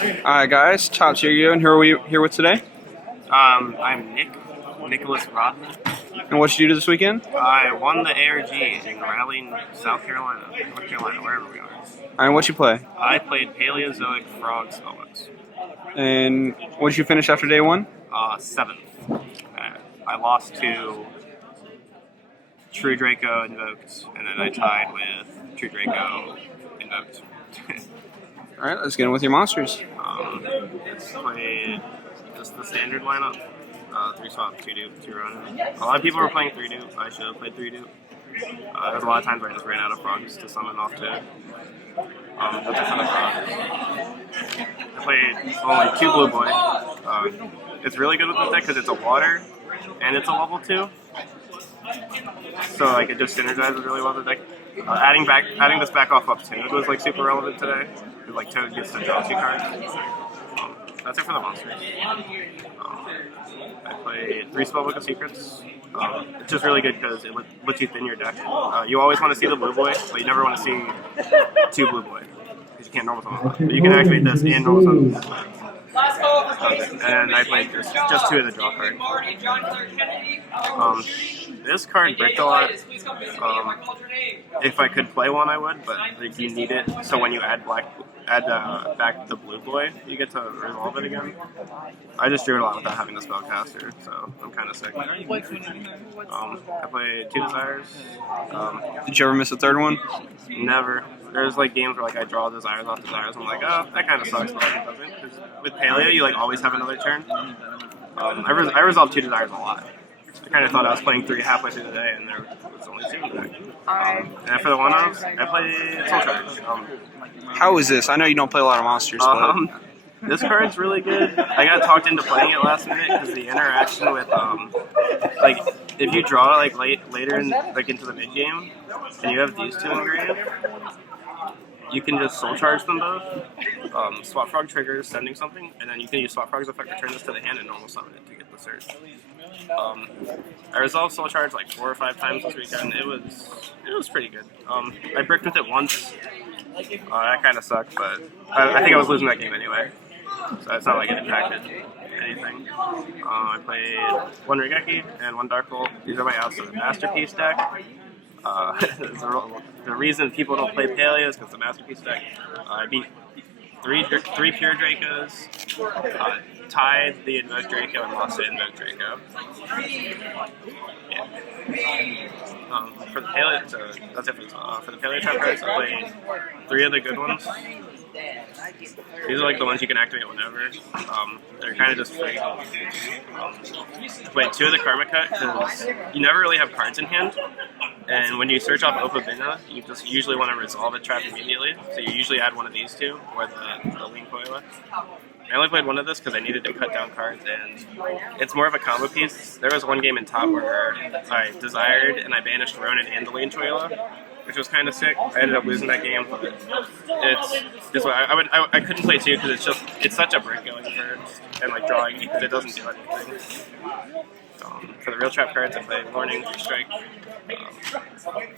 Alright guys, TopTierYugioh, and who are we here with today? I'm Nicolas Rodman. And what did you do this weekend? I won the ARG in Raleigh, South Carolina, North Carolina, wherever we are. Alright, what'd you play? I played Paleozoic Frogs spellbooks. And what did you finish after day one? 7th. I lost to True Draco Invoked, and then I tied with True Draco Invoked. Alright, let's get in with your monsters. Played just the standard lineup. 3 swap, 2 dupe, 2 run. A lot of people were playing 3 dupe. I should have played 3 dupe. There's a lot of times where I just ran out of frogs to summon off to. That's it for the frogs. I played only 2 blue boy. It's really good with this deck because it's a water and it's a level 2. So like it just synergizes really well with the deck. Adding this back off up Toad was like super relevant today. Because like Toad gets to draw 2 cards. That's it for the monsters. I played 3 Spellbook of Secrets. It's just really good because it lets you thin your deck. You always want to see the blue boy, but you never want to see 2 blue boy. Because you can't normal summon. But you can activate this and normal summon. And I played just 2 of the draw card. This card bricked a lot. If I could play one, I would, but like, you need it. So when you add back the blue boy, you get to resolve it again. I just drew it a lot without having the spellcaster, so I'm kind of sick. I played 2 desires. Did you ever miss a third one? Never. There's like games where like I draw desires off desires. I'm like, oh, that kind of sucks, but like, it doesn't. Because with Paleo, you like always have another turn. I resolved 2 desires a lot. I kind of thought I was playing 3 halfway through the day, and there was only 2 in the deck. And for the one-offs, I played Soul Charge. How is this? I know you don't play a lot of monsters, but... This card's really good. I got talked into playing it last minute because the interaction with, like, if you draw like later in, like into the mid game, and you have these 2 in grave, you can just Soul Charge them both. Swap Frog triggers sending something, and then you can use Swap Frog's effect, return this to the hand, and normal summon it to get the search. I resolved Soul Charge like 4 or 5 times this weekend. It was pretty good. I bricked with it once. That kind of sucked, but I think I was losing that game anyway. So it's not like it impacted anything. I played 1 Regeki and 1 Dark Hole. These are my outs of the Masterpiece deck. The reason people don't play Paleo is because the Masterpiece deck. I beat 3 Pure Dracos, tied the Invoked Draco, and lost the Invoked Draco. Yeah. For the Paleo, so that's it for the Paleo trap cards. I played 3 of the good ones. These are like the ones you can activate whenever. They're kind of just free. I played 2 of the Karma Cut because you never really have cards in hand. And when you search off Opabina, you just usually want to resolve a trap immediately. So you usually add one of these 2, or the Lean Coila. I only played 1 of this because I needed to cut down cards, and it's more of a combo piece. There was 1 game in top where I desired and I banished Ronin and the Lean Coila, which was kind of sick. I ended up losing that game, but it's just I couldn't play 2 because it's such a break going first and like drawing because it doesn't do anything. For the real trap cards, I played Warning, Strike.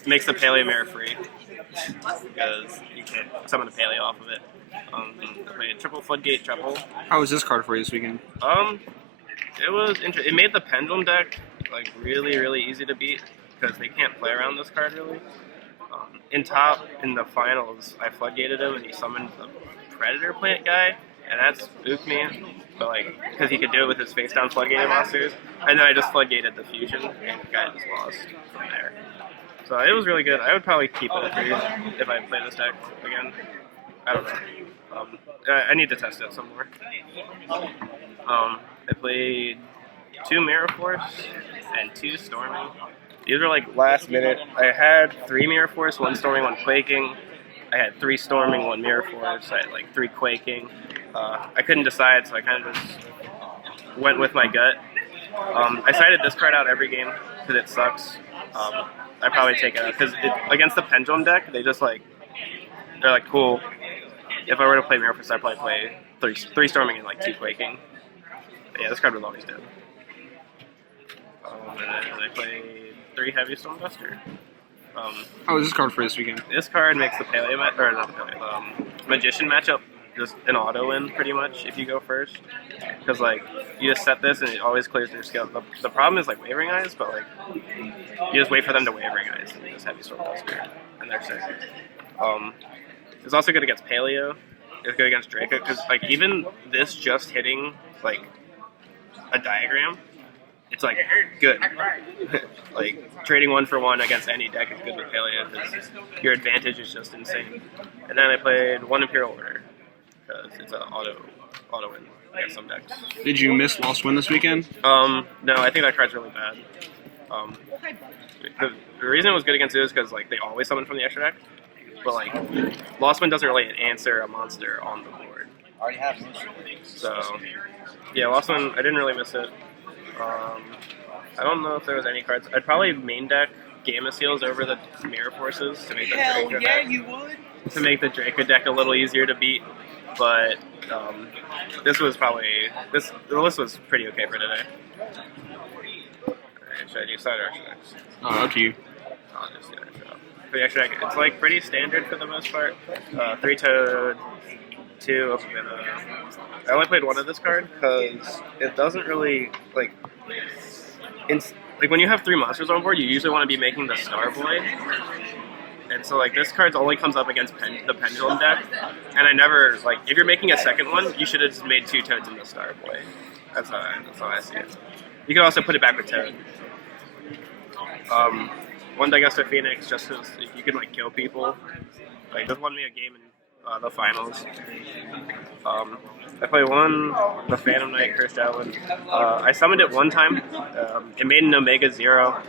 Makes the Paleo Mirror free because you can't summon a Paleo off of it. I played triple Floodgate Treble. How was this card for you this weekend? It was interesting. It made the Pendulum deck like really, really easy to beat because they can't play around this card really. In top, in the finals, I Floodgated him and he summoned the Predator Plant guy, and that spooked me. But like, because he could do it with his face down Floodgated monsters, and then I just Floodgated the Fusion, and the guy just lost from there. So it was really good. I would probably keep it if I play this deck again. I don't know. I need to test it some more. I played 2 Mirror Force and 2 Storming. These were like last minute. I had 3 Mirror Force, 1 Storming, 1 Quaking. I had 3 Storming, 1 Mirror Force. I had like 3 Quaking. I couldn't decide, so I kind of just went with my gut. I sided this card out every game because it sucks. I'd probably take it out because against the Pendulum deck, they're like, cool. If I were to play Mirror Force, I'd probably play 3 Storming and like 2 Quaking. But yeah, this card was always dead. And then I played 3 Heavy Stone Buster. How was this card for this weekend? This card makes the Magician matchup just an auto win pretty much if you go first, because like you just set this and it always clears your skill. The problem is like Wavering Eyes, but like you just wait for them to Wavering Eyes and you just Heavy Stormbuster and they're sick. It's also good against Paleo. It's good against Draco because like even this just hitting like a diagram, it's like good. Like trading 1 for 1 against any deck is good with Paleo because your advantage is just insane. And then I played 1 Imperial Order because it's an auto win against some decks. Did you miss Lost Win this weekend? No, I think that card's really bad. The reason it was good against it is because like they always summon from the extra deck, but like Lost Win doesn't really answer a monster on the board. Already have. So yeah, Lost Win I didn't really miss it. I don't know if there was any cards. I'd probably main deck Gamma Seals over the Mirror Forces to make the Draco deck. You would. To make the Draco deck a little easier to beat, but this was probably the list was pretty okay for today. Alright, should I do side or extra decks? Up to you. I'll just do extra. For the extra deck, it's like pretty standard for the most part. 3 Toad, 2 Opamina. I only played 1 of this card because it doesn't really like. Like when you have 3 monsters on board, you usually want to be making the Starboy. And so like this card only comes up against the Pendulum deck, and I never like if you're making a second one, you should have just made 2 Toads in the Starboy. That's how I see it. You can also put it back with Toad. 1 Digestive Phoenix just because you can like kill people. Like this won me a game in the finals. I played 1 the Phantom Knight Cursed Outland. I summoned it 1 time. It made an Omega 0,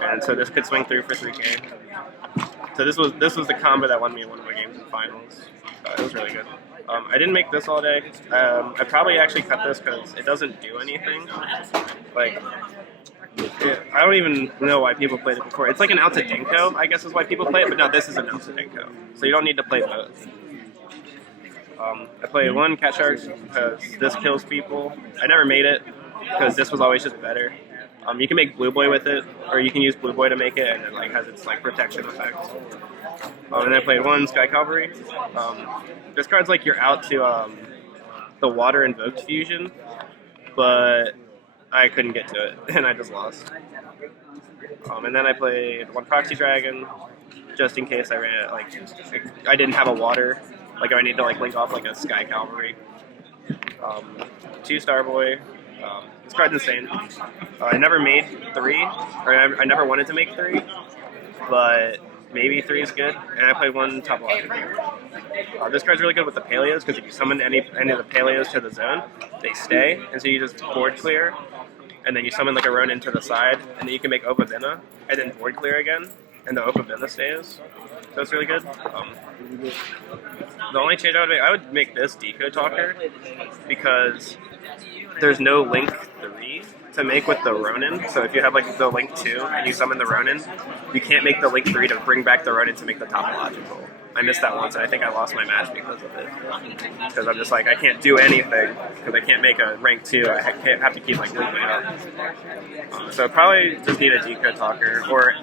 and so this could swing through for 3k. So this was the combo that won me one of my games in finals. It was really good. I didn't make this all day. I probably actually cut this because it doesn't do anything. Like, I don't even know why people played it before. It's like an Alta Dinko, I guess is why people play it, but no, this is an Alta Dinko. So you don't need to play both. I played 1 Cat Sharks because this kills people. I never made it because this was always just better. You can make Blue Boy with it, or you can use Blue Boy to make it, and it like has its like protection effect. And then I played 1 Sky Cavalry. This card's like you're out to the Water Invoked Fusion, but I couldn't get to it, and I just lost. And then I played 1 Proxy Dragon, just in case I ran like I didn't have a water, like I need to like link off like a Sky Cavalry. 2 Starboy. This card's insane. I never made 3, or I never wanted to make 3, but maybe 3 is good. And I played 1 Topological. This card's really good with the Paleos because if you summon any of the Paleos to the zone, they stay, and so you just board clear, and then you summon like a Ronin to the side, and then you can make Opavina, and then board clear again, and the Opavina stays. So it's really good. The only change I would make this Deco Talker because there's no Link 3 to make with the Ronin. So if you have like the Link 2 and you summon the Ronin, you can't make the Link 3 to bring back the Ronin to make the Topological. I missed that once, and I think I lost my match because of it. Because I'm just like, I can't do anything because I can't make a rank 2. I have to keep like looping up. So probably just need a Deco Talker or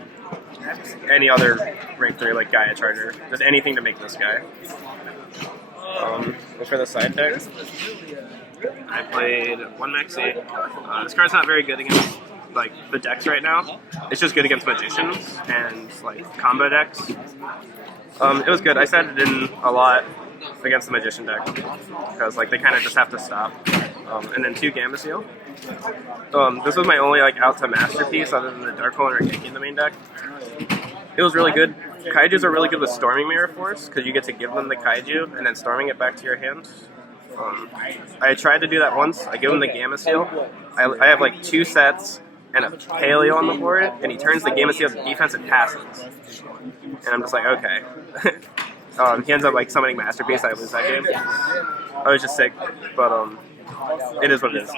any other rank 3 like Gaia Charger. Just anything to make this guy. For the side deck, I played 1 Maxi. This card's not very good against like the decks right now. It's just good against Magicians and like combo decks. It was good. I set it in a lot against the Magician deck because like they kind of just have to stop. And then 2 Gamma Seal. This was my only like Alta Masterpiece other than the Dark Hole and Rengeki in the main deck. It was really good. Kaijus are really good with Storming Mirror Force because you get to give them the Kaiju and then storming it back to your hand. I tried to do that once. I give him the Gamma Seal. I have like 2 sets and a Paleo on the board, and he turns the Gamma Seal to defense and passes. And I'm just like, okay. He ends up like summoning Masterpiece. I lose that game. I was just sick, but it is what it is.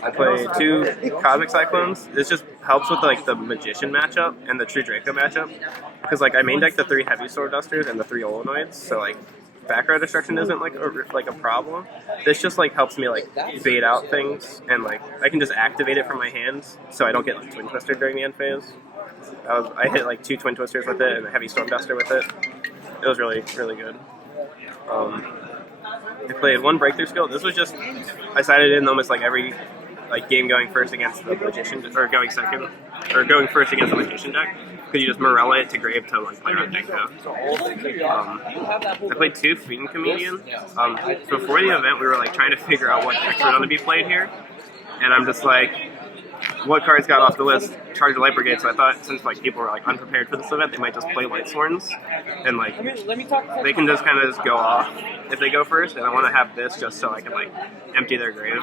I play 2 Cosmic Cyclones. This just helps with like the Magician matchup and the True Draco matchup, because like I main deck the 3 Heavy Sword Dusters and the 3 Olenoids, so like back row destruction isn't like a problem. This just like helps me like bait out things, and like I can just activate it from my hands, so I don't get like Twin Twister during the end phase. I hit like 2 Twin Twisters with it and a Heavy Storm Duster with it. It was really, really good. I played one breakthrough skill. This was just I sided in almost like every game going first against the magician, or going second, or going first against the magician deck. Because you just Morella it to grave to like play around Dingo. I played 2 Fiend Comedian. Before the event, we were like trying to figure out what decks were going to be played here, and I'm just like, what cards got off the list? Charge the Light Brigade. So I thought since like people were like unprepared for this event, they might just play Light Sworns, and like they can just kind of just go off if they go first. And I want to have this just so I can like empty their grave.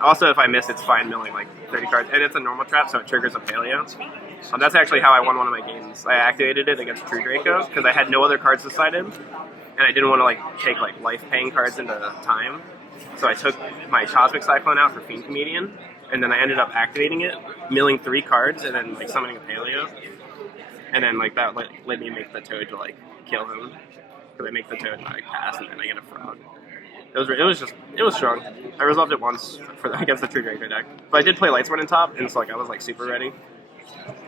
Also, if I miss, it's fine milling like 30 cards, and it's a normal trap, so it triggers a Paleo. That's actually how I won one of my games. I activated it against True Draco because I had no other cards decided, and I didn't want to like take like life-paying cards into time. So I took my Cosmic Cyclone out for Fiend Comedian, and then I ended up activating it, milling 3 cards, and then like summoning a Paleo, and then like that let me make the Toad to like kill him because I make the Toad like pass, and then I get a Frog. It was strong. I resolved it once against the True Draco deck, but I did play Lightsworn in top, and so like I was like super ready.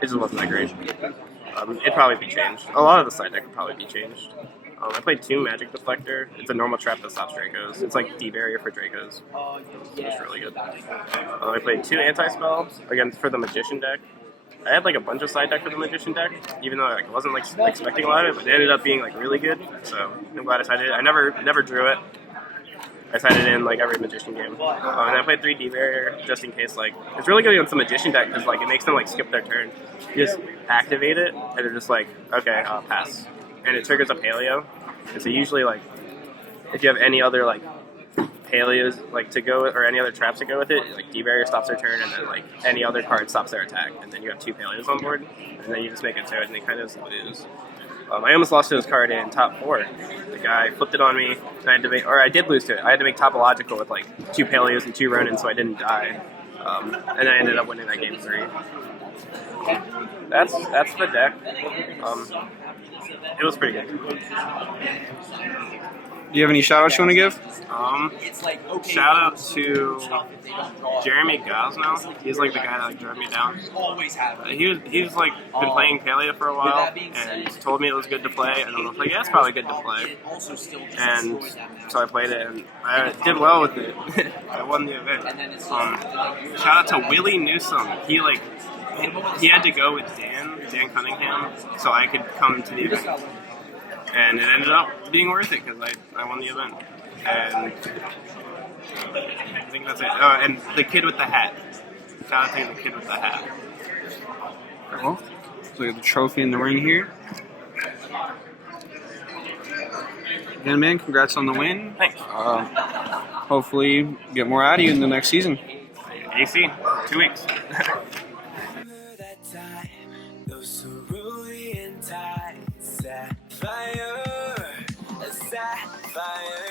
It just wasn't that great. It'd probably be changed. A lot of the side deck would probably be changed. I played 2 Magic Deflector. It's a normal trap that stops Dracos. It's like D-barrier for Dracos. It's really good. I played 2 Anti-Spell, again, for the Magician deck. I had like a bunch of side deck for the Magician deck, even though I wasn't like expecting a lot of it, but it ended up being like really good, so I'm glad I sided it. I never drew it. I sided in like every Magician game. And I played 3 D-barrier just in case like, it's really good against the Magician deck because like it makes them like skip their turn. You just activate it and they're just like, okay, I'll pass. And it triggers a Paleo. And so usually like, if you have any other like Paleos like to go with, or any other traps to go with it, like D-barrier stops their turn and then like any other card stops their attack. And then you have 2 Paleos on board and then you just make a Toad and they kind of just lose. I almost lost to this card in top 4. The guy flipped it on me, and I had to make, or I did lose to it. I had to make Topological with like 2 Paleos and 2 Ronin, so I didn't die. And I ended up winning that game 3. That's the deck. It was pretty good. Do you have any shoutouts you want to give? Shout out to Jeremy Gosnell. He's like the guy that like drove me down. He's like been playing Paleo for a while and told me it was good to play, and I was like, yeah, it's probably good to play. And so I played it and I did well with it. I won the event. Shout out to Willie Newsom. He had to go with Dan Cunningham, so I could come to the event. And it ended up being worth it because I won the event. And I think that's it. Oh, and the kid with the hat. Shout out to the kid with the hat. Cool. So we have the trophy in the ring here. Again, man, congrats on the win. Thanks. Hopefully get more out of you in the next season. AC, 2 weeks. Sapphire,